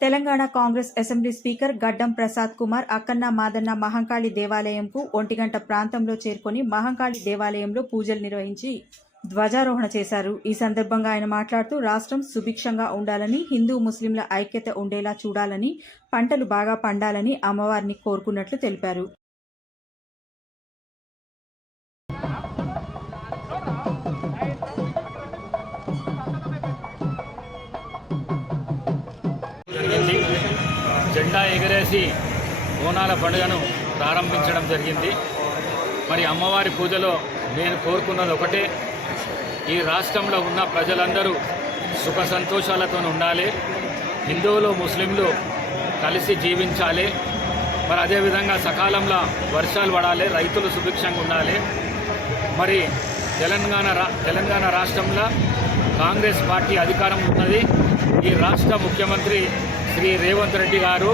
Telangana Congress assembly speaker గడ్డం ప్రసాద్ కుమార్ అక్కన్న మాదన్న మహంకాళి దేవాలయంకు ఒంటిగంట ప్రాంతంలో చేరుకొని మహంకాళి దేవాలయంలో పూజలు నిర్వహించి ధ్వజారోహణ చేశారు. ఈ సందర్భంగా ఆయన మాట్లాడుతూ రాష్ట్రం సుభిక్షంగా ఉండాలని హిందూ ముస్లింల ఐక్యత ఉండేలా చూడాలని పంటలు బాగా పండాలని అమ్మవారిని కోరుకున్నట్లు తెలిపారు. జెండా ఎగరేసి బోనాల పండుగను ప్రారంభించడం జరిగింది. మరి అమ్మవారి పూజలో నేను కోరుకున్నది ఒకటే ఈ రాష్ట్రంలో ఉన్న ప్రజలందరూ సుఖ సంతోషాలతో ఉండాలి. హిందువులు ముస్లింలు కలిసి జీవించాలి. మరి అదేవిధంగా సకాలంలో వర్షాలు పడాలి రైతులు సుభిక్షంగా ఉండాలి. మరి తెలంగాణ రా తెలంగాణ రాష్ట్రంలో కాంగ్రెస్ పార్టీ అధికారం ఉన్నది. ఈ రాష్ట్ర ముఖ్యమంత్రి శ్రీ రేవంత్ రెడ్డి గారు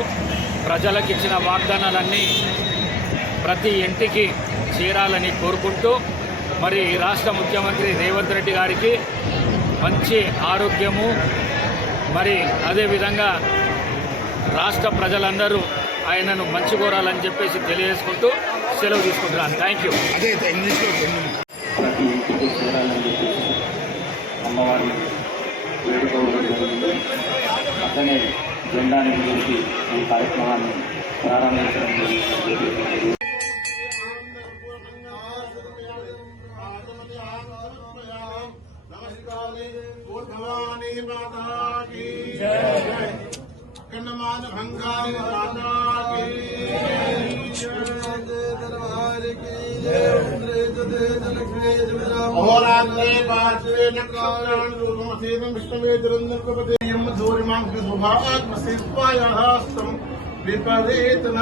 ప్రజలకు ఇచ్చిన వాగ్దానాలన్నీ ప్రతి ఇంటికి చేరాలని కోరుకుంటూ మరి ఈ రాష్ట్ర ముఖ్యమంత్రి రేవంత్ రెడ్డి గారికి మంచి ఆరోగ్యము మరి అదేవిధంగా రాష్ట్ర ప్రజలందరూ ఆయనను మంచి కోరాలని చెప్పేసి తెలియజేసుకుంటూ సెలవు తీసుకుంటున్నాను. థ్యాంక్ యూ అదే ఇంగ్లీష్లో కొన్ని ప్రతి ఇంటికి చేరాలని చెప్పేసి అమ్మవారిని వేడుకోవడం జరిగింది. అట్లనే జెండాని గురించి ఈ కార్యక్రమాన్ని ప్రారంభించడం జరిగింది. కన్నమాన భంగాని अहोरात्रे पात्रे नकारण रूपमसेन विष्णवे दुरंदरपते यम धूरिमां कृष्भात्मसिद्धायास्तम विपरीत न